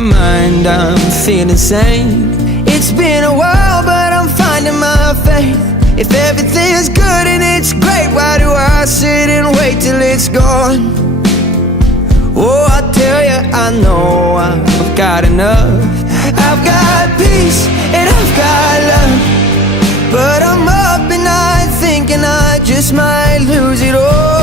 my mind, I'm feeling sane. It's been a while, but I'm finding my faith. If everything's good and it's great, why do I sit and wait till it's gone? Oh, I tell you, I know I've got enough. I've got peace and I've got love, but I'm up at night thinking I just might lose it all.